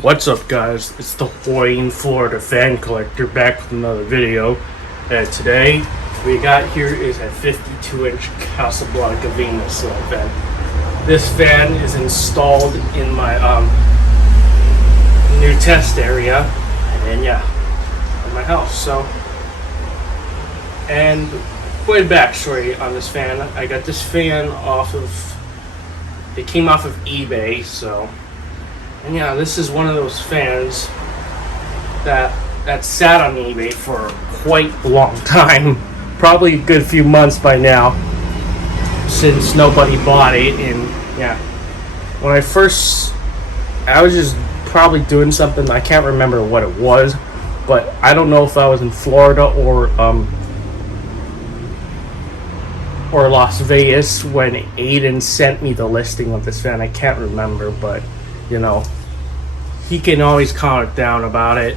What's up, guys? It's the Hawaiian Florida fan collector back with another video. And today we got here is a 52-inch Casablanca Venus Ceiling Fan. This fan is installed in my new test area, and then in my house. So, and quick backstory on this fan. I got this fan it came off of eBay. So. And this is one of those fans that sat on eBay for quite a long time, probably a good few months by now, since nobody bought it. And when I was just probably doing something, I can't remember what it was, but I don't know if I was in Florida or Las Vegas when Aiden sent me the listing of this fan. I can't remember, but he can always comment down about it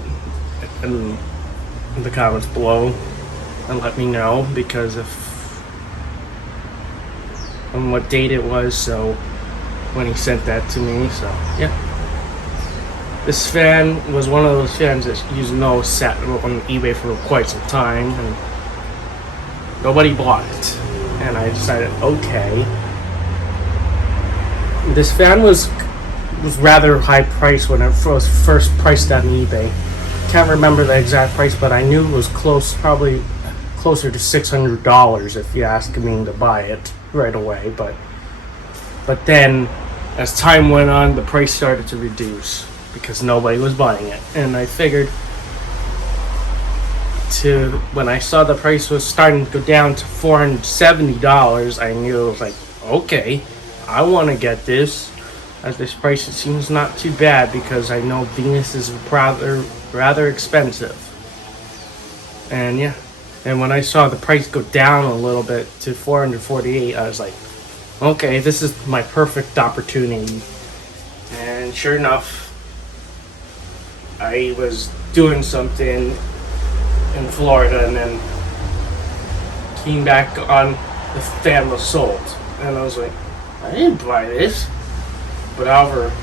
in the comments below and let me know, because on what date it was, so when he sent that to me. So this fan was one of those fans that sat on eBay for quite some time and nobody bought it, and I decided, okay, this fan was rather high price when it was first priced on eBay. Can't remember the exact price, but I knew it was probably closer to $600 if you asked me to buy it right away. But then, as time went on, the price started to reduce because nobody was buying it, and I figured when I saw the price was starting to go down to $470, I knew it was like, okay, I want to get this. At this price, it seems not too bad, because I know Venus is rather expensive. And when I saw the price go down a little bit to $448, I was like, okay, this is my perfect opportunity. And sure enough, I was doing something in Florida, and then came back on the fan was sold, and I was like, I didn't buy this. But however,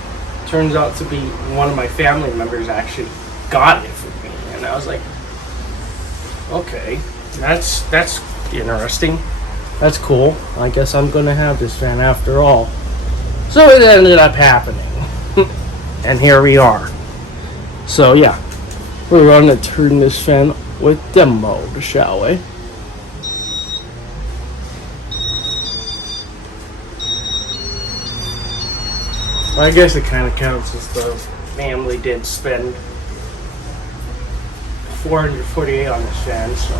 turns out to be one of my family members actually got it for me, and I was like, okay, that's interesting. That's cool. I guess I'm gonna have this fan after all. So it ended up happening, and here we are. So we're gonna turn this fan with demo mode, shall we? I guess it kind of counts as the family did spend $448 on this fan, so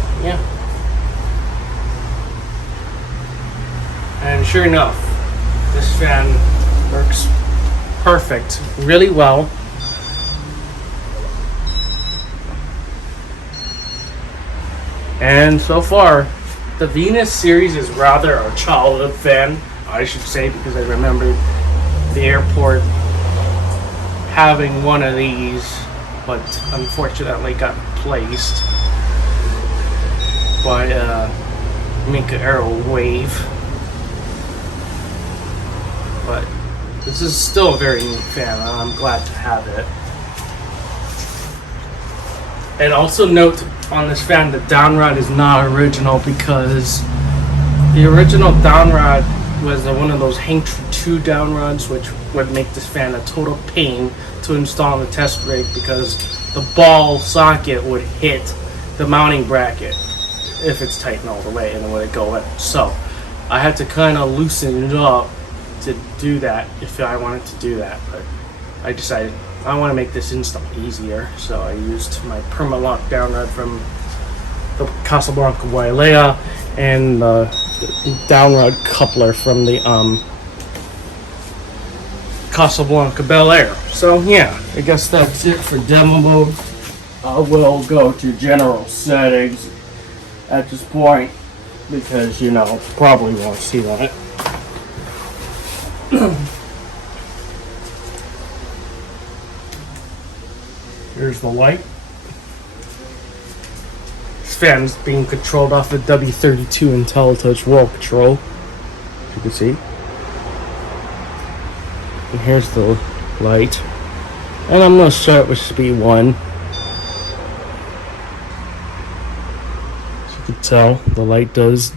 And sure enough, this fan works perfect, really well. And so far, the Venus series is rather a childhood fan, I should say, because I remember the airport having one of these, but unfortunately got placed by Minka Aero Wave. But this is still a very neat fan, and I'm glad to have it. And also note on this fan, the downrod is not original, because the original downrod was one of those Hang-Tru II downrods, which would make this fan a total pain to install in the test rig, because the ball socket would hit the mounting bracket if it's tightened all the way, and it would go in. So I had to kind of loosen it up to do that if I wanted to do that, but I decided I want to make this install easier, so I used my PermaLock downrod from the Casablanca Wailea and the downrod coupler from the Casablanca Bel Air. So I guess that's it for demo mode. I will go to general settings at this point, because probably won't see that. Here's the light. This fan is being controlled off the W32 IntelliTouch roll control, as you can see. And here's the light. And I'm going to start with speed 1. As you can tell, the light does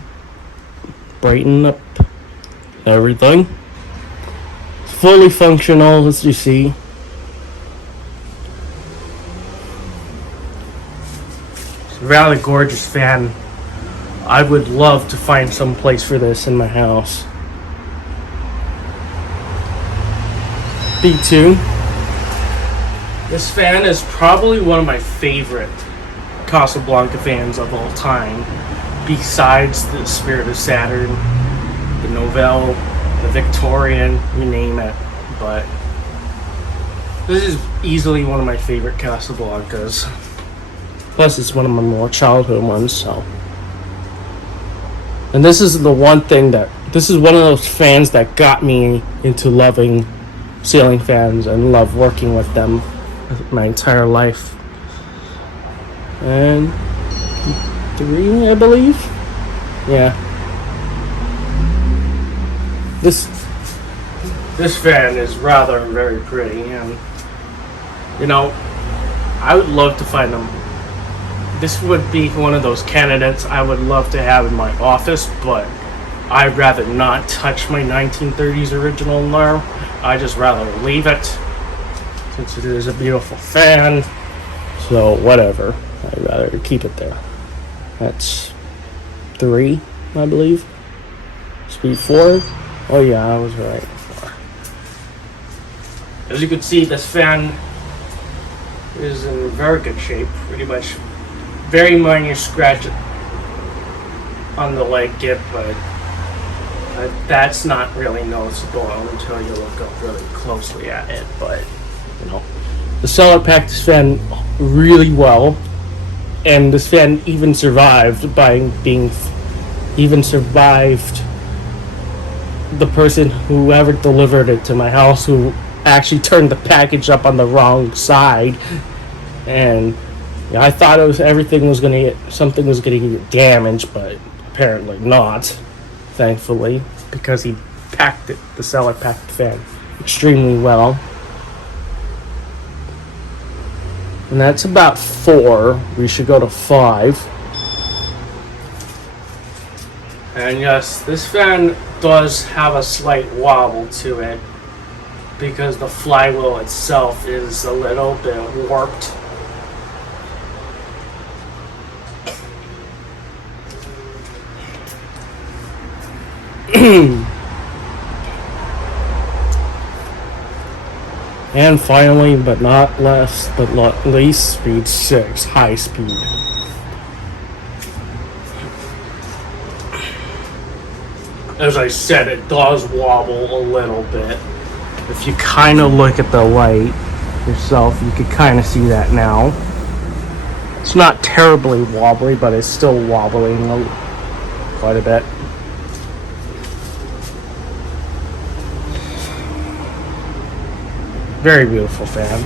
brighten up everything. It's fully functional, as you see. It's a rather gorgeous fan. I would love to find some place for this in my house. B2. This fan is probably one of my favorite Casablanca fans of all time, besides the Spirit of Saturn, the Novell, the Victorian, you name it. But this is easily one of my favorite Casablancas. Plus, it's one of my more childhood ones, so. And this is the one thing this is one of those fans that got me into loving ceiling fans and love working with them my entire life. And 3, I believe. Yeah. This fan is rather very pretty, and you know, I would love to find them. This would be one of those candidates I would love to have in my office, but I'd rather not touch my 1930s original alarm. I just rather leave it, since it is a beautiful fan. So whatever, I'd rather keep it there. That's 3, I believe. Speed 4. Oh yeah, I was right. As you can see, this fan is in very good shape. Pretty much very minor scratch on the leg gip, but that's not really noticeable until you look up really closely at it. But you know, the seller packed this fan really well, and this fan even survived the person whoever delivered it to my house, who actually turned the package up on the wrong side, and I thought something was gonna get damaged, but apparently not, thankfully, because the seller packed the fan extremely well. And that's about 4. We should go to 5. And yes, this fan does have a slight wobble to it, because the flywheel itself is a little bit warped. And finally, but not least, speed 6, high speed. As I said, it does wobble a little bit. If you kind of look at the light yourself, you can kind of see that now. It's not terribly wobbly, but it's still wobbling quite a bit. Very beautiful fan.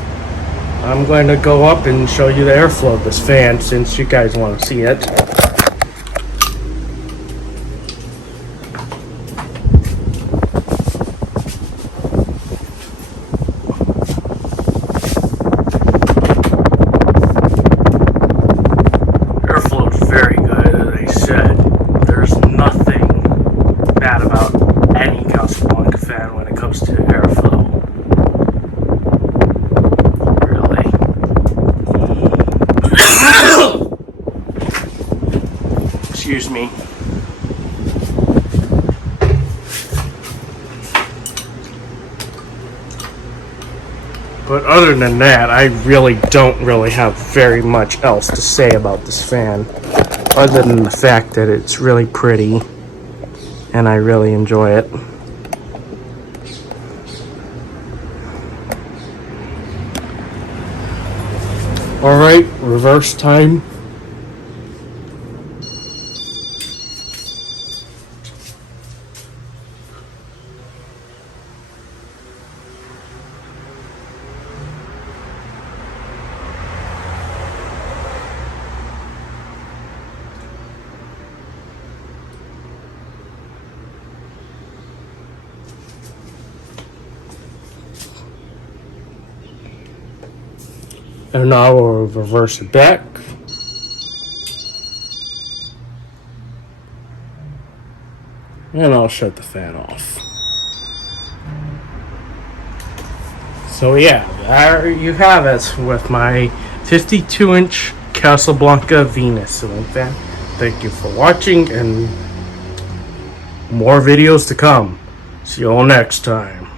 I'm going to go up and show you the airflow of this fan, since you guys want to see it. Airflow is very good, as I said. There's nothing bad about any Casablanca fan when it comes to airflow. Excuse me. But other than that, I really don't have very much else to say about this fan, other than the fact that it's really pretty and I really enjoy it. Alright, reverse time. And now we'll reverse it back. And I'll shut the fan off. So yeah, there you have it with my 52-inch Casablanca Venus Ceiling Fan. Thank you for watching, and more videos to come. See you all next time.